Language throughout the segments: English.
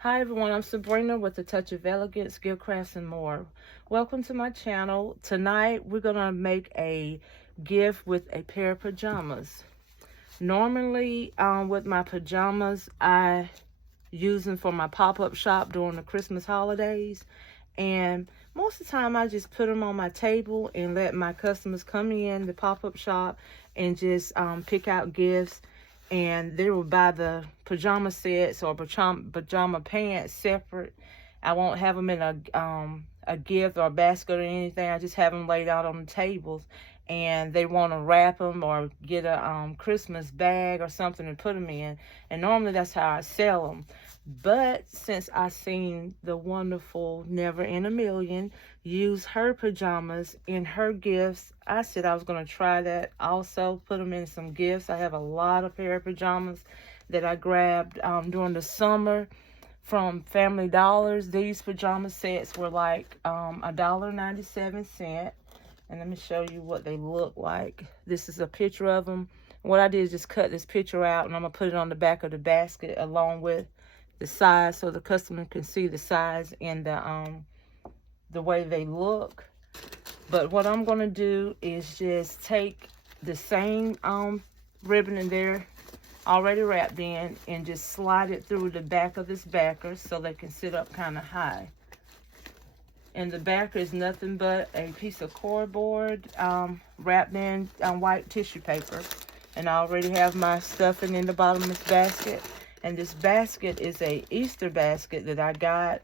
Hi everyone, I'm Sabrina with a touch of elegance, gift crafts, and more. Welcome to my channel. Tonight we're gonna make a gift with a pair of pajamas. Normally, with my pajamas, I use them for my pop-up shop during the Christmas holidays, and most of the time I just put them on my table and let my customers come in the pop-up shop and just pick out gifts, and they will buy the pajama sets or pajama pants separate. I won't have them in a gift or a basket or anything. I just have them laid out on the tables, and they want to wrap them or get a Christmas bag or something and put them in. And normally that's how I sell them. But since I seen the wonderful Never in a Million use her pajamas in her gifts, I said I was going to try that also, put them in some gifts. I have a lot of pair of pajamas that I grabbed during the summer from Family Dollars. These pajama sets were like $1.97. And let me show you what they look like. This is a picture of them. What I did is just cut this picture out, and I'm going to put it on the back of the basket along with the size so the customer can see the size and the way they look. But what I'm going to do is just take the same ribbon in there already wrapped in and just slide it through the back of this backer so they can sit up kind of high. And the backer is nothing but a piece of cardboard wrapped in white tissue paper. And I already have my stuffing in the bottom of this basket. And this basket is a Easter basket that I got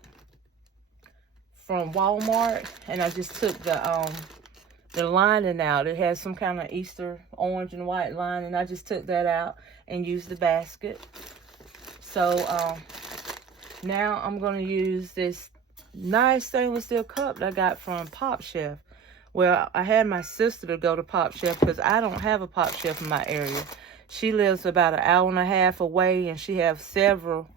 from Walmart. And I just took the lining out. It has some kind of Easter orange and white line. And I just took that out and used the basket. So now I'm going to use this nice stainless steel cup that I got from Pop Chef. Well, I had my sister to go to Pop Chef because I don't have a Pop Chef in my area. She lives about an hour and a half away, and she has several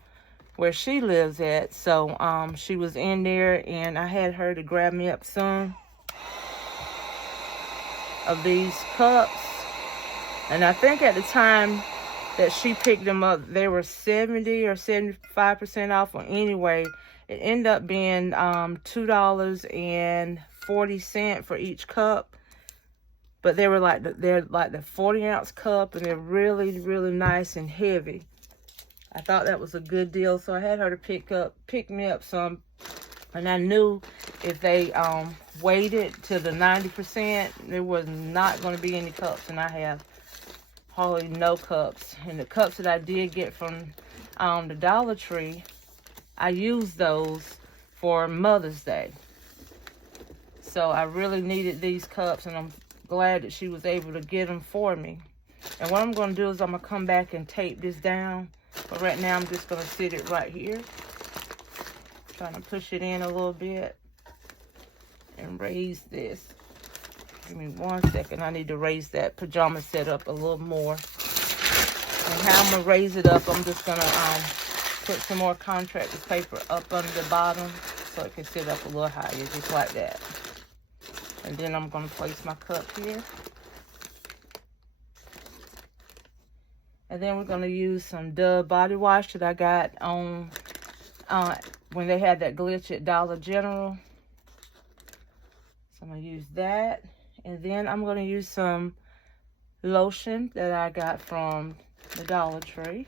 where she lives at. So she was in there, and I had her to grab me up some of these cups. And I think at the time that she picked them up, they were 70 or 75% off. Or anyway, it ended up being $2.40 for each cup. But they're like the 40-ounce cup, and they're really, really nice and heavy. I thought that was a good deal, so I had her to pick me up some. And I knew if they waited to the 90%, there was not going to be any cups, and I have hardly no cups. And the cups that I did get from the Dollar Tree, I used those for Mother's Day. So I really needed these cups, and I'm glad that she was able to get them for me. And what I'm going to do is I'm going to come back and tape this down. But right now I'm just going to sit it right here. Trying to push it in a little bit and raise this. Give me 1 second. I need to raise that pajama set up a little more. And how I'm going to raise it up, I'm just going to put some more contractor paper up under the bottom so it can sit up a little higher, just like that. And then I'm going to place my cup here. And then we're going to use some Dove body wash that I got on when they had that glitch at Dollar General. So I'm going to use that. And then I'm going to use some lotion that I got from the Dollar Tree.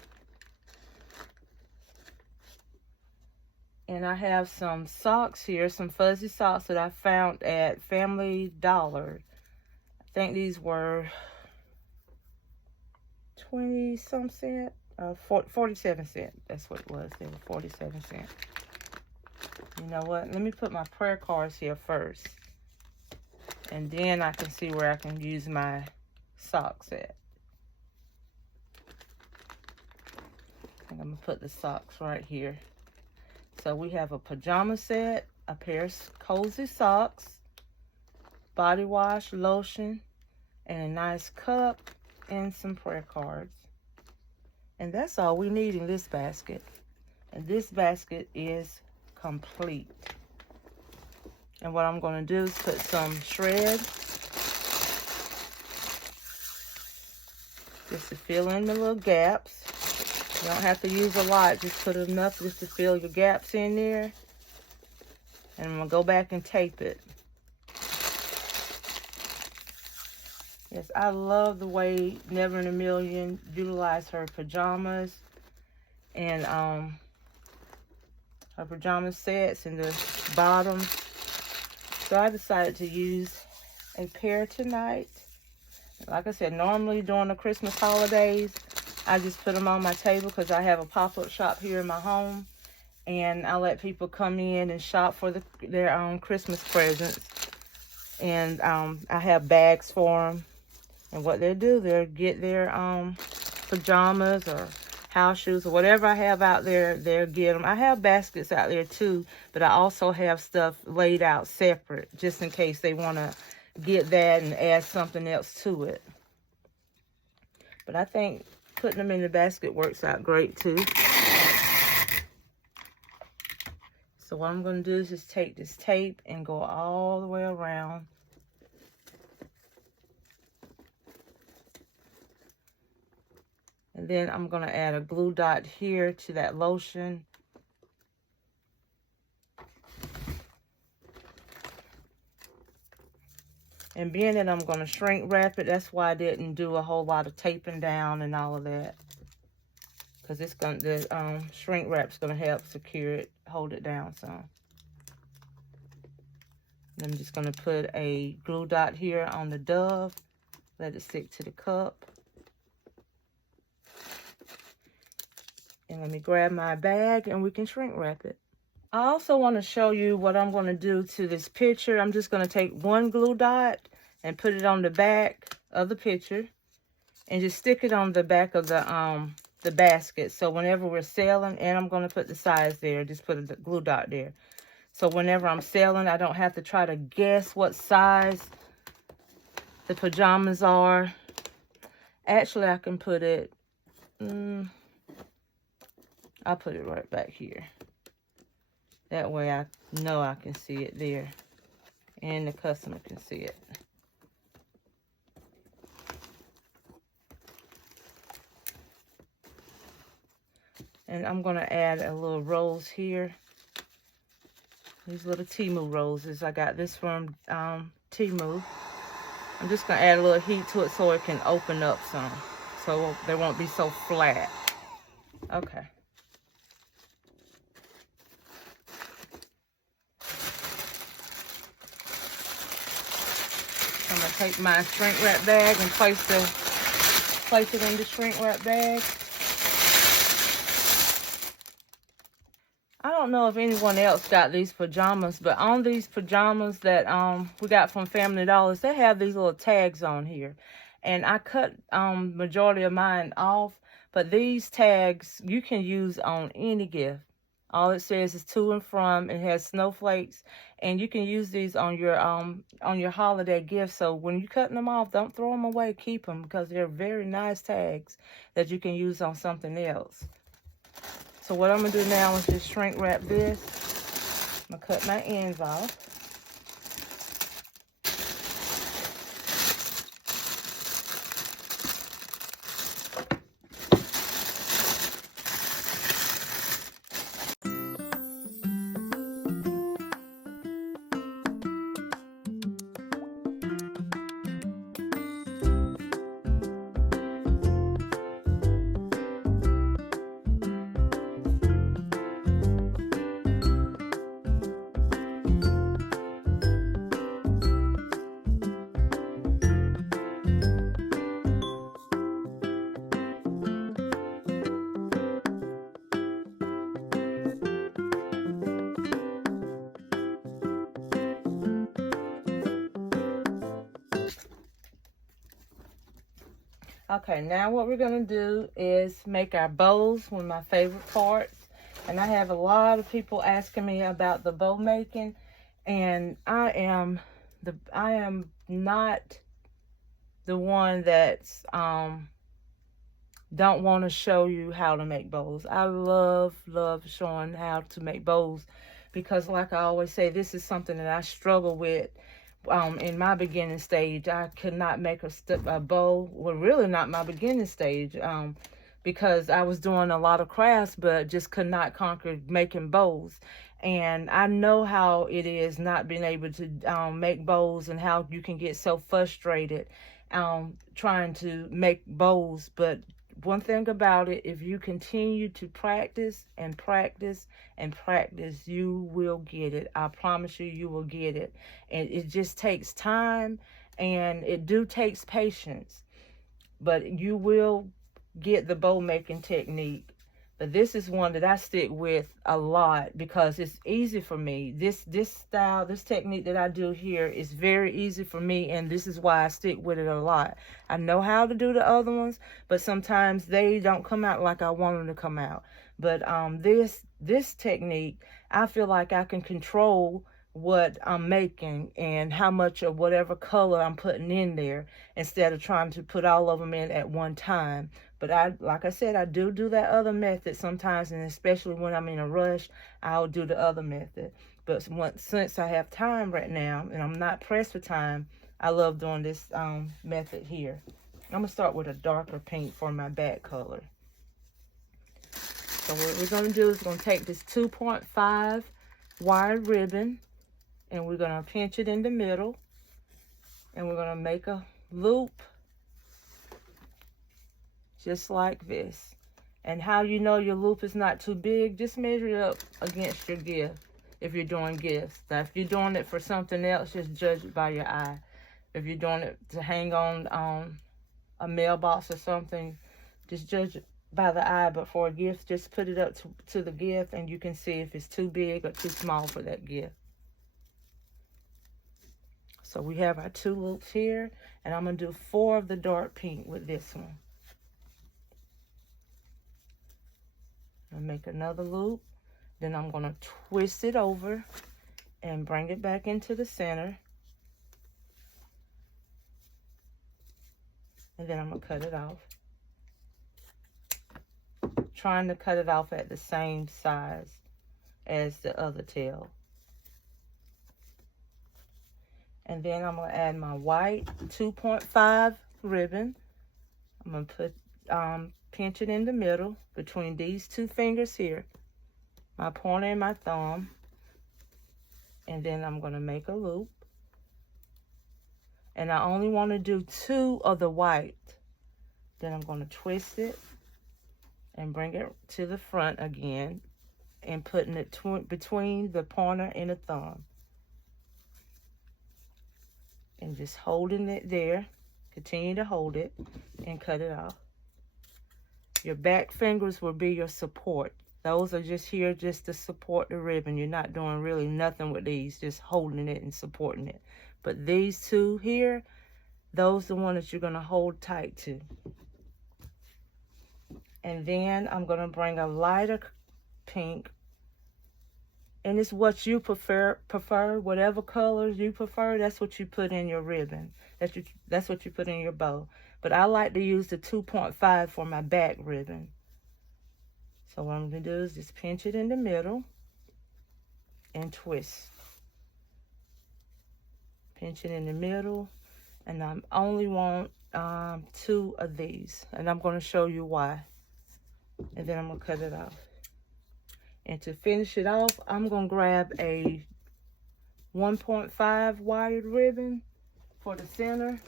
And I have some socks here, some fuzzy socks that I found at Family Dollar. I think these were 20-some cent, 47 cents. That's what it was. They were 47 cents. You know what? Let me put my prayer cards here first. And then I can see where I can use my socks at. And I'm going to put the socks right here. So we have a pajama set, a pair of cozy socks, body wash, lotion, and a nice cup, and some prayer cards. And that's all we need in this basket. And this basket is complete. And what I'm going to do is put some shred just to fill in the little gaps. You don't have to use a lot. Just put enough just to fill your gaps in there. And I'm going to go back and tape it. Yes, I love the way Never in a Million utilized her pajamas. And her pajama sets and the bottoms. So I decided to use a pair tonight. Like I said, normally during the Christmas holidays, I just put them on my table because I have a pop-up shop here in my home. And I let people come in and shop for their own Christmas presents. And I have bags for them. And what they do, they'll get their pajamas or house shoes or whatever I have out there, they'll get them. I have baskets out there too, but I also have stuff laid out separate just in case they want to get that and add something else to it. But I think putting them in the basket works out great too. So what I'm going to do is just take this tape and go all the way around. And then I'm going to add a glue dot here to that lotion. And being that I'm going to shrink wrap it, that's why I didn't do a whole lot of taping down and all of that. Because it's going the shrink wrap's going to help secure it, hold it down some. And I'm just going to put a glue dot here on the dove. Let it stick to the cup. And let me grab my bag and we can shrink wrap it. I also want to show you what I'm going to do to this picture. I'm just going to take one glue dot and put it on the back of the picture. And just stick it on the back of the basket. So whenever we're selling, and I'm going to put the size there. Just put a glue dot there. So whenever I'm selling, I don't have to try to guess what size the pajamas are. Actually, I can put it... I'll put it right back here. That way I know I can see it there. And the customer can see it. And I'm going to add a little rose here. These little Temu roses. I got this from Temu. I'm just going to add a little heat to it so it can open up some. So they won't be so flat. Okay. I'm going to take my shrink wrap bag and place it in the shrink wrap bag. I don't know if anyone else got these pajamas, but on these pajamas that we got from Family Dollars, they have these little tags on here. And I cut majority of mine off, but these tags you can use on any gift. All it says is to and from. It has snowflakes, and you can use these on your holiday gift. So when you're cutting them off, don't throw them away. Keep them because they're very nice tags that you can use on something else. So what I'm gonna do now is just shrink wrap this. I'm gonna cut my ends off. Okay, now what we're going to do is make our bows, one of my favorite parts. And I have a lot of people asking me about the bow making. And I am not the one that's don't want to show you how to make bows. I love showing how to make bows because, like I always say, this is something that I struggle with. In my beginning stage, I could not make a bow. Well, really not my beginning stage, because I was doing a lot of crafts, but just could not conquer making bows. And I know how it is not being able to make bows, and how you can get so frustrated trying to make bows. But one thing about it, if you continue to practice and practice and practice, you will get it. I promise you, you will get it. And it just takes time, and it takes patience, but you will get the bow making technique. But this is one that I stick with a lot because it's easy for me. This style, this technique that I do here is very easy for me, and this is why I stick with it a lot. I know how to do the other ones, but sometimes they don't come out like I want them to come out. But this technique, I feel like I can control what I'm making and how much of whatever color I'm putting in there, instead of trying to put all of them in at one time. But like I said, I do that other method sometimes, and especially when I'm in a rush, I'll do the other method. But since I have time right now, and I'm not pressed for time, I love doing this method here. I'm gonna start with a darker pink for my back color. So what we're gonna do is we're gonna take this 2.5 wide ribbon, and we're gonna pinch it in the middle, and we're gonna make a loop just like this. And how you know your loop is not too big, just measure it up against your gift if you're doing gifts. Now, if you're doing it for something else, just judge it by your eye. If you're doing it to hang on a mailbox or something, just judge it by the eye. But for a gift, just put it up to the gift, and you can see if it's too big or too small for that gift. So we have our 2 loops here, and I'm going to do 4 of the dark pink with this one. I'll make another loop, then I'm going to twist it over and bring it back into the center. And then I'm going to cut it off. Trying to cut it off at the same size as the other tail. And then I'm going to add my white 2.5 ribbon. I'm going to put pinch it in the middle between these 2 fingers here, my pointer and my thumb. And then I'm going to make a loop. And I only want to do 2 of the white. Then I'm going to twist it and bring it to the front again, and putting it between the pointer and the thumb. And just holding it there. Continue to hold it and cut it off. Your back fingers will be your support. Those are just here just to support the ribbon. You're not doing really nothing with these, just holding it and supporting it. But these 2 here, those are the ones that you're going to hold tight to. And then I'm going to bring a lighter pink. And it's what you prefer, whatever colors you prefer, that's what you put in your ribbon. That's what you put in your bow. But I like to use the 2.5 for my back ribbon. So what I'm going to do is just pinch it in the middle and twist. Pinch it in the middle. And I only want 2 of these. And I'm going to show you why. And then I'm going to cut it off. And to finish it off, I'm going to grab a 1.5 wired ribbon for the center.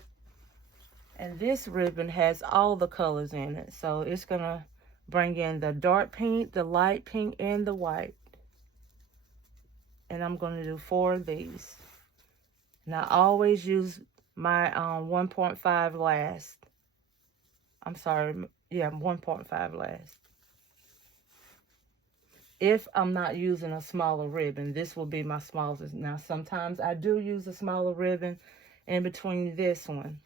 And this ribbon has all the colors in it. So it's going to bring in the dark pink, the light pink, and the white. And I'm going to do 4 of these. Now, I always use my 1.5 last. I'm sorry. Yeah, 1.5 last. If I'm not using a smaller ribbon, this will be my smallest. Now, sometimes I do use a smaller ribbon in between this one,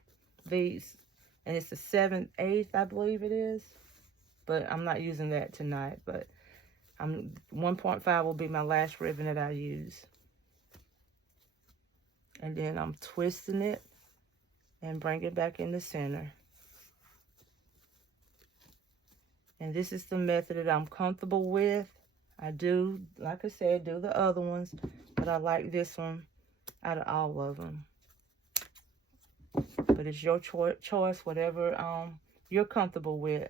these, and it's the 7/8, I believe it is, but I'm not using that tonight. But 1.5 will be my last ribbon that I use. And then I'm twisting it and bring it back in the center. And this is the method that I'm comfortable with. I do, like I said, do the other ones, but I like this one out of all of them. But it's your choice, whatever you're comfortable with.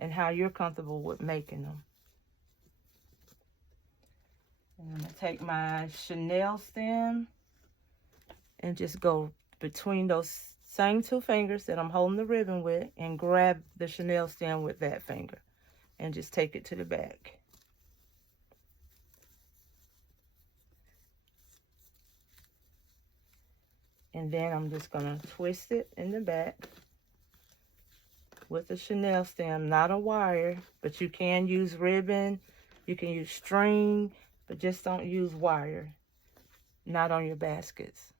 and how you're comfortable with making them. And I'm going to take my Chanel stem and just go between those same 2 fingers that I'm holding the ribbon with and grab the Chanel stem with that finger and just take it to the back. And then I'm just going to twist it in the back with the Chanel stem, not a wire, but you can use ribbon, you can use string, but just don't use wire, not on your baskets.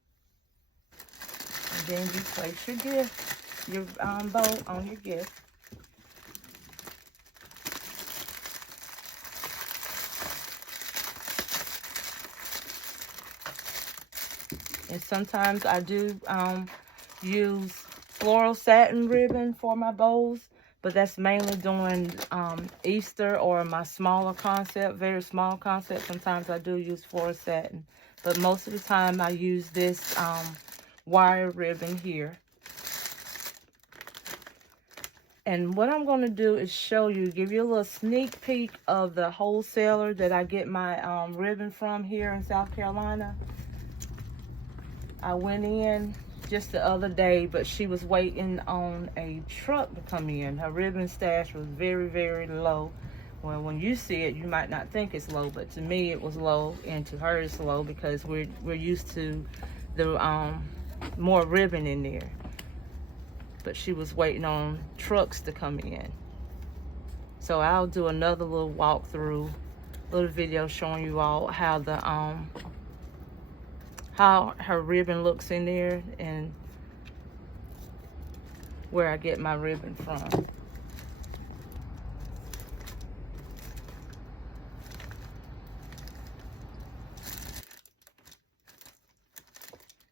And then you place your gift, your bow on your gift. And sometimes I do use floral satin ribbon for my bows, but that's mainly during Easter or my smaller concept, very small concept. Sometimes I do use floral satin, but most of the time I use this wire ribbon here. And what I'm going to do is show you, give you a little sneak peek of the wholesaler that I get my ribbon from here in South Carolina. I went in just the other day, but she was waiting on a truck to come in. Her ribbon stash was very, very low. Well, when you see it, you might not think it's low, but to me it was low, and to her it's low because we're used to the more ribbon in there. But she was waiting on trucks to come in. So I'll do another little walkthrough, little video showing you all how the how her ribbon looks in there and where I get my ribbon from.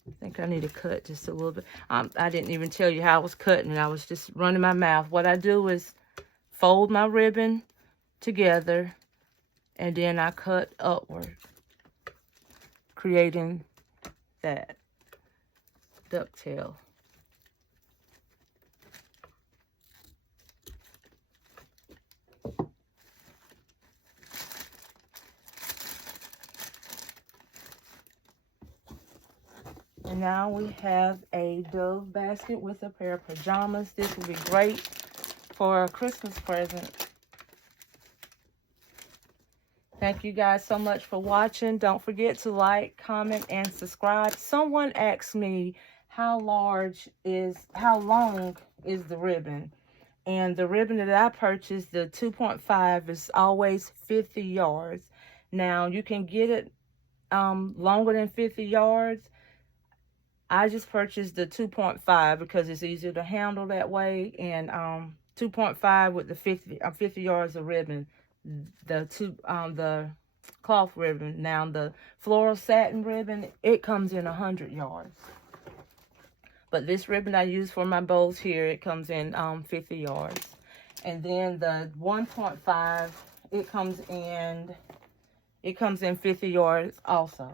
I think I need to cut just a little bit. I didn't even tell you how I was cutting. I was just running my mouth. What I do is fold my ribbon together and then I cut upward, creating that ducktail. And now we have a dove basket with a pair of pajamas. This would be great for a Christmas present. Thank you guys so much for watching. Don't forget to like, comment, and subscribe. Someone asked me how long is the ribbon. And the ribbon that I purchased, the 2.5, is always 50 yards. Now, you can get it longer than 50 yards. I just purchased the 2.5 because it's easier to handle that way. And 2.5 with the 50 yards of ribbon. The cloth ribbon. Now the floral satin ribbon, it comes in 100 yards. But this ribbon I use for my bows here, it comes in 50 yards. And then the 1.5, it comes in 50 yards also.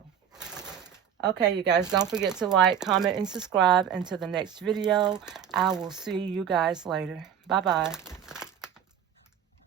Okay, you guys, don't forget to like, comment, and subscribe. Until the next video, I will see you guys later. Bye-bye.